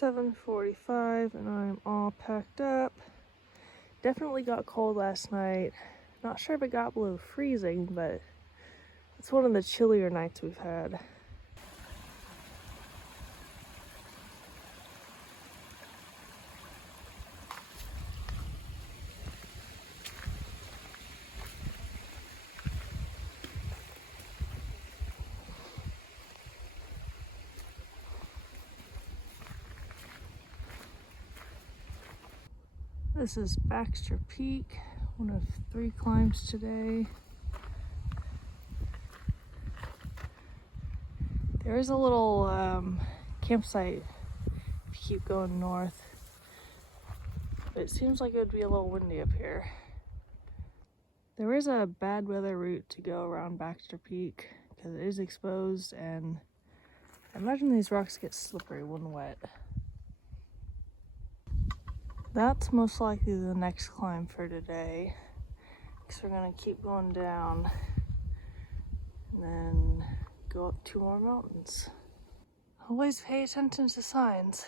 7:45 and I'm all packed up. Definitely got cold last night. Not sure if it got below freezing, but it's one of the chillier nights we've had. This is Baxter Peak, one of 3 climbs today. There is a little campsite if you keep going north, but it seems like it would be a little windy up here. There is a bad weather route to go around Baxter Peak because it is exposed, and I imagine these rocks get slippery when wet. That's most likely the next climb for today, because we're gonna keep going down and then go up 2 more mountains. Always pay attention to signs.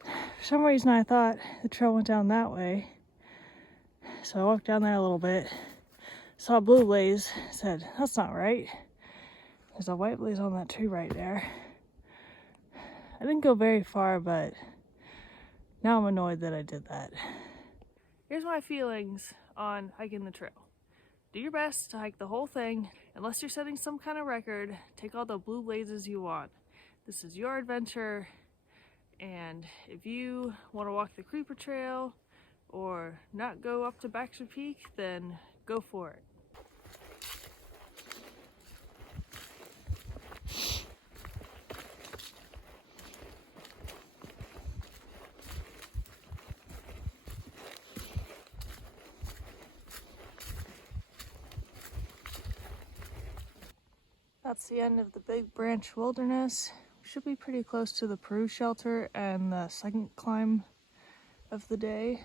For some reason I thought the trail went down that way, so I walked down there a little bit, saw a blue blaze, said, that's not right. There's a white blaze on that tree right there. I didn't go very far, but now I'm annoyed that I did that. Here's my feelings on hiking the trail. Do your best to hike the whole thing. Unless you're setting some kind of record, take all the blue blazes you want. This is your adventure, and if you want to walk the Creeper Trail or not go up to Baxter Peak, then go for it. That's the end of the Big Branch Wilderness. We should be pretty close to the Peru shelter and the second climb of the day.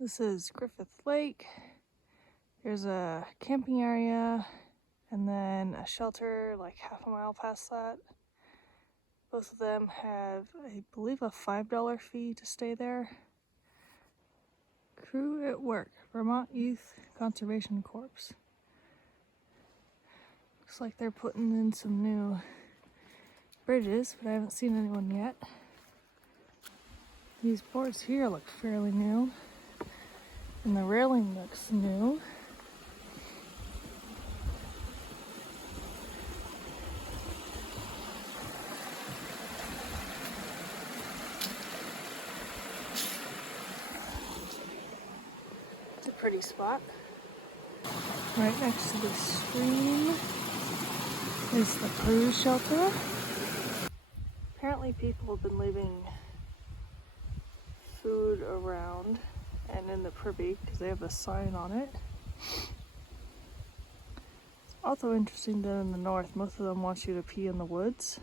This is Griffith Lake. There's a camping area and then a shelter like half a mile past that. Both of them have, I believe, a $5 fee to stay there. Crew at Work, Vermont Youth Conservation Corps. Looks like they're putting in some new bridges, but I haven't seen anyone yet. These boards here look fairly new. And the railing looks new. It's a pretty spot. Right next to the stream is the Thru shelter. Apparently people have been leaving food around and in the privy because they have a sign on it. It's also interesting that in the north, most of them want you to pee in the woods.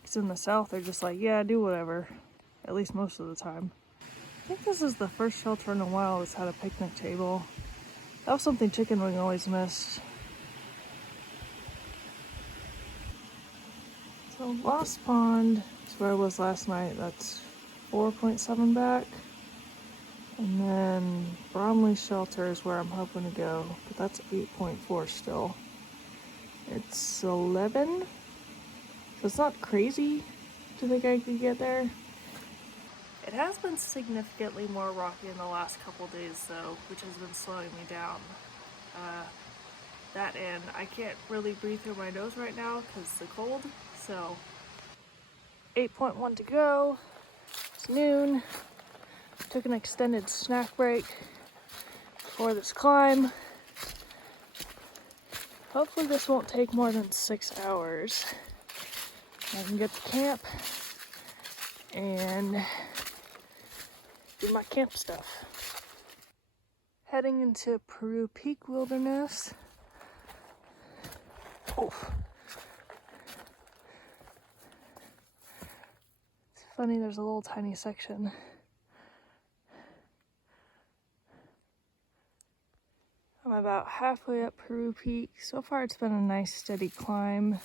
Because in the south, they're just like, yeah, do whatever. At least most of the time. I think this is the first shelter in a while that's had a picnic table. That was something Chicken Wing always missed. So Lost Pond is where I was last night. That's 4.7 back. And then Bromley Shelter is where I'm hoping to go, but that's 8.4 still. It's 11, so it's not crazy to think I could get there. It has been significantly more rocky in the last couple days though, which has been slowing me down. That and I can't really breathe through my nose right now because of the cold, so 8.1 to go. It's noon. Took an extended snack break for this climb. Hopefully this won't take more than 6 hours. I can get to camp and do my camp stuff. Heading into Peru Peak Wilderness. Oof. It's funny, there's a little tiny section. I'm about halfway up Peru Peak. So far it's been a nice steady climb,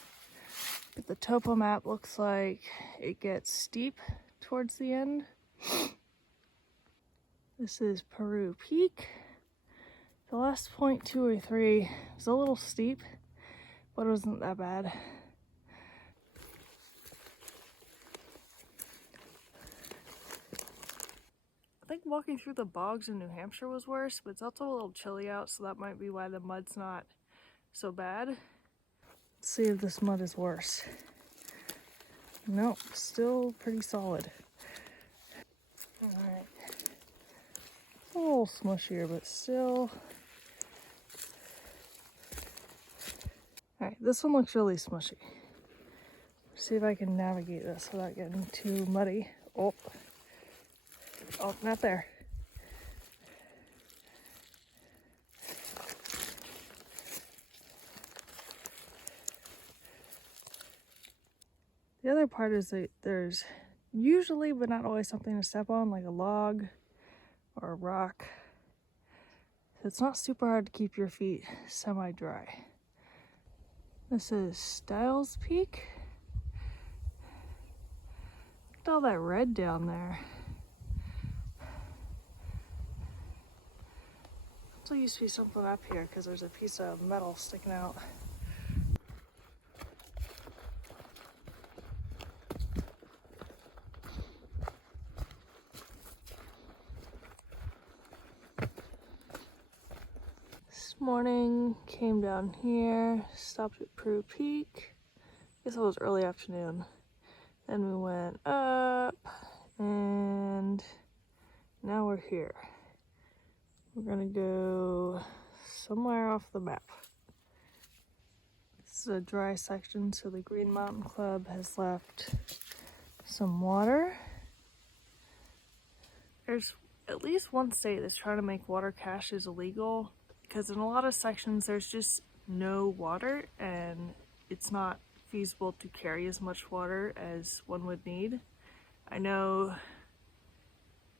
but the topo map looks like it gets steep towards the end. This is Peru Peak. The last point 2 or 3 was a little steep, but it wasn't that bad. I think walking through the bogs in New Hampshire was worse, but it's also a little chilly out, so that might be why the mud's not so bad. Let's see if this mud is worse. Nope, still pretty solid. Alright. It's a little smushier, but still. Alright, this one looks really smushy. See if I can navigate this without getting too muddy. Oh, not there. The other part is that there's usually, but not always, something to step on, like a log or a rock. So it's not super hard to keep your feet semi-dry. This is Styles Peak. Look at all that red down there. There used to be something up here because there's a piece of metal sticking out. This morning, came down here, stopped at Peru Peak. I guess it was early afternoon. Then we went up, and now we're here. We're gonna go somewhere off the map. This is a dry section, so the Green Mountain Club has left some water. There's at least one state that's trying to make water caches illegal, because in a lot of sections there's just no water and it's not feasible to carry as much water as one would need. I know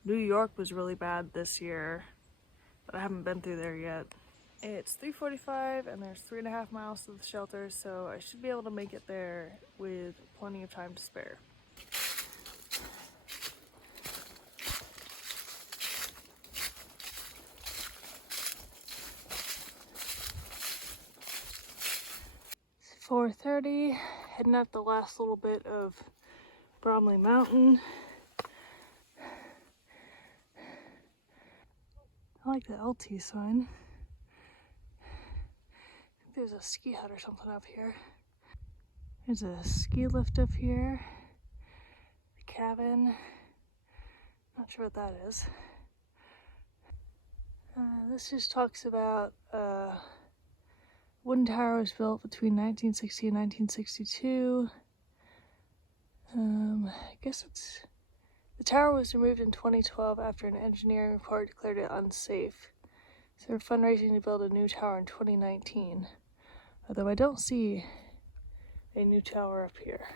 New York was really bad this year, but I haven't been through there yet. It's 3:45 and there's 3.5 miles to the shelter, so I should be able to make it there with plenty of time to spare. It's 4:30, heading up the last little bit of Bromley Mountain. I like the LT sign. I think there's a ski hut or something up here. There's a ski lift up here. The cabin. Not sure what that is. This just talks about wooden tower was built between 1960 and 1962. I guess it's... The tower was removed in 2012 after an engineering report declared it unsafe. So they're fundraising to build a new tower in 2019. Although I don't see a new tower up here.